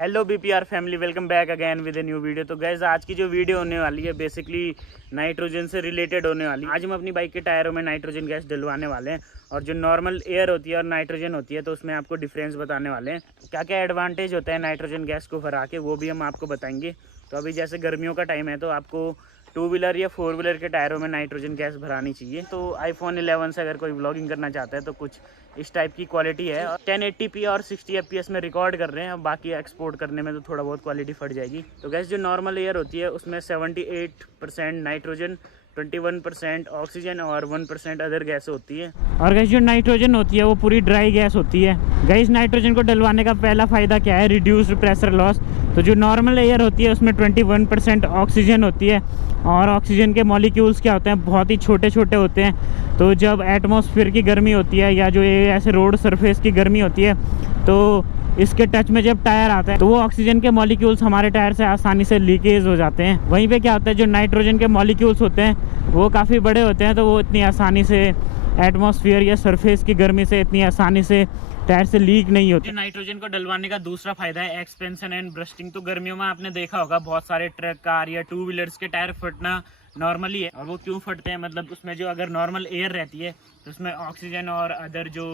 Hello BPR family, welcome back again with a new video. तो gas आज की जो वीडियो होने वाली है बेसिकली नाइट्रोजन से रिलेटेड होने वाली है। आज हम अपनी बाइक के टायरों में नाइट्रोजन गैस डलवाने वाले हैं और जो नॉर्मल एयर होती है और नाइट्रोजन होती है तो उसमें आपको डिफरेंस बताने वाले हैं। क्या क्या एडवांटेज होता है नाइट्रोजन गैस को भरा के, वो भी हम आपको बताएंगे। तो अभी जैसे गर्मियों का टाइम है तो आपको 2 व्हीलर या 4 व्हीलर के टायरों में नाइट्रोजन गैस भरानी चाहिए। तो iPhone 11 से अगर कोई व्लॉगिंग करना चाहता है तो कुछ इस टाइप की क्वालिटी है। 1080p और 60 fps में रिकॉर्ड कर रहे हैं, बाकी एक्सपोर्ट करने में तो थोड़ा बहुत क्वालिटी फट जाएगी। तो गैस जो नॉर्मल एयर होती है उसमें 78% नाइट्रोजन, 21% ऑक्सीजन और 1% अदर गैस होती है। और गैस जो नाइट्रोजन होती है वो पूरी ड्राई गैस होती है। गैस नाइट्रोजन को डलवाने का पहला फ़ायदा क्या है? Reduced pressure loss. तो जो नॉर्मल एयर होती है उसमें 21% ऑक्सीजन होती है और ऑक्सीजन के मॉलिक्यूल्स क्या होते हैं, बहुत ही छोटे छोटे होते हैं। तो जब एटमॉस्फेयर की गर्मी होती है या जो ये ऐसे रोड सरफेस की गर्मी होती है तो इसके टच में जब टायर आता है तो वो ऑक्सीजन के मॉलिक्यूल्स हमारे टायर से आसानी से लीकेज हो जाते हैं। वहीं पे क्या होता है, जो नाइट्रोजन के मॉलिक्यूल्स होते हैं वो काफ़ी बड़े होते हैं, तो वो इतनी आसानी से एटमॉस्फेयर या सरफेस की गर्मी से इतनी आसानी से टायर से लीक नहीं होती। नाइट्रोजन को डलवाने का दूसरा फायदा है एक्सपेंशन एंड ब्रस्टिंग। तो गर्मियों में आपने देखा होगा बहुत सारे ट्रक, कार या 2 व्हीलर्स के टायर फटना नॉर्मली है। और वो क्यों फटते हैं, मतलब उसमें जो अगर नॉर्मल एयर रहती है तो उसमें ऑक्सीजन और अदर जो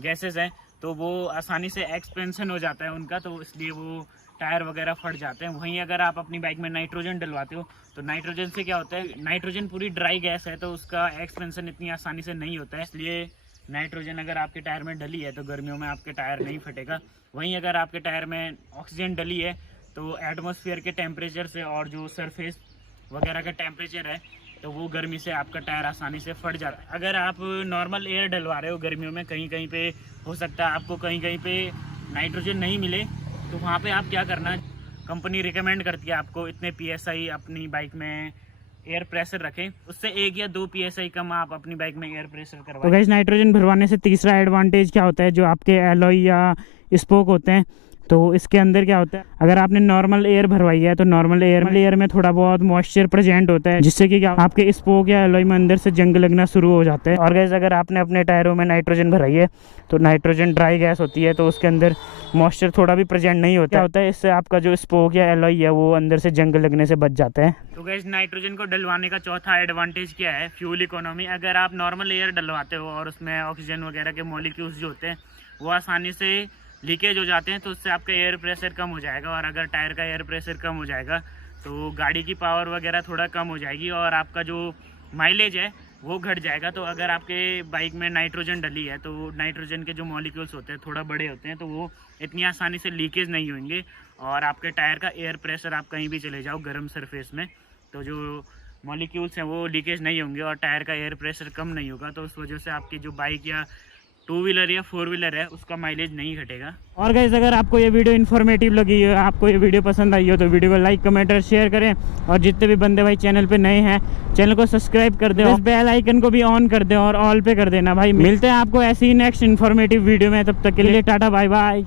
गैसेस हैं तो वो आसानी से एक्सपेंशन हो जाता है उनका, तो इसलिए वो टायर वगैरह फट जाते हैं। वहीं अगर आप अपनी बाइक में नाइट्रोजन डलवाते हो तो नाइट्रोजन से क्या होता है, नाइट्रोजन पूरी ड्राई गैस है तो उसका एक्सपेंशन इतनी आसानी से नहीं होता है, इसलिए नाइट्रोजन अगर आपके टायर में डली है तो गर्मियों में आपके टायर नहीं फटेगा। वहीं अगर आपके टायर में ऑक्सीजन डली है तो एटमॉस्फेयर के टेम्परेचर से और जो सरफेस वगैरह का टेम्परेचर है तो वो गर्मी से आपका टायर आसानी से फट जाता है। अगर आप नॉर्मल एयर डलवा रहे हो गर्मियों में, कहीं कहीं पे हो सकता है आपको कहीं कहीं पे नाइट्रोजन नहीं मिले, तो वहाँ पे आप क्या करना, कंपनी रिकमेंड करती है आपको इतने PSI अपनी बाइक में एयर प्रेशर रखें, उससे 1 या 2 PSI कम आप अपनी बाइक में एयर प्रेशर करवाएं। तो गाइस नाइट्रोजन भरवाने से तीसरा एडवांटेज क्या होता है, जो आपके एलॉय या स्पोक होते हैं तो इसके अंदर क्या होता है, अगर आपने नॉर्मल एयर भरवाई है तो नॉर्मल एयर में थोड़ा बहुत मॉइस्चर प्रेजेंट होता है, जिससे कि क्या आपके स्पोक या एलॉय में अंदर से जंग लगना शुरू हो जाता है। और गैस अगर आपने अपने टायरों में नाइट्रोजन भराई है तो नाइट्रोजन ड्राई गैस होती है तो उसके अंदर मॉइस्चर थोड़ा भी प्रेजेंट नहीं होता है, इससे आपका जो स्पोक या एलॉय है वो अंदर से जंग लगने से बच जाता है। तो गैस नाइट्रोजन को डलवाने का चौथा एडवांटेज क्या है, फ्यूल इकोनॉमी। अगर आप नॉर्मल एयर डलवाते हो और उसमें ऑक्सीजन वगैरह के मॉलिक्यूल्स जो होते हैं वो आसानी से लीकेज हो जाते हैं तो उससे आपका एयर प्रेशर कम हो जाएगा, और अगर टायर का एयर प्रेशर कम हो जाएगा तो गाड़ी की पावर वगैरह थोड़ा कम हो जाएगी और आपका जो माइलेज है वो घट जाएगा। तो अगर आपके बाइक में नाइट्रोजन डली है तो नाइट्रोजन के जो मॉलिक्यूल्स होते हैं थोड़ा बड़े होते हैं तो वो इतनी आसानी से लीकेज नहीं होंगे, और आपके टायर का एयर प्रेशर, आप कहीं भी चले जाओ गर्म सरफेस में तो जो मॉलिक्यूल्स हैं वो लीकेज नहीं होंगे और टायर का एयर प्रेशर कम नहीं होगा, तो उस वजह से आपकी जो बाइक या 2 व्हीलर या 4 व्हीलर है उसका माइलेज नहीं घटेगा। और गाइस अगर आपको ये वीडियो इन्फॉर्मेटिव लगी हो, आपको ये वीडियो पसंद आई हो तो वीडियो को लाइक, कमेंट और शेयर करें, और जितने भी बंदे भाई चैनल पे नए हैं चैनल को सब्सक्राइब कर दें, इस बेल आइकन को भी ऑन कर दें और ऑल पे कर देना भाई। मिलते हैं आपको ऐसी ही नेक्स्ट इन्फॉर्मेटिव वीडियो में, तब तक के लिए टाटा बाय बाय।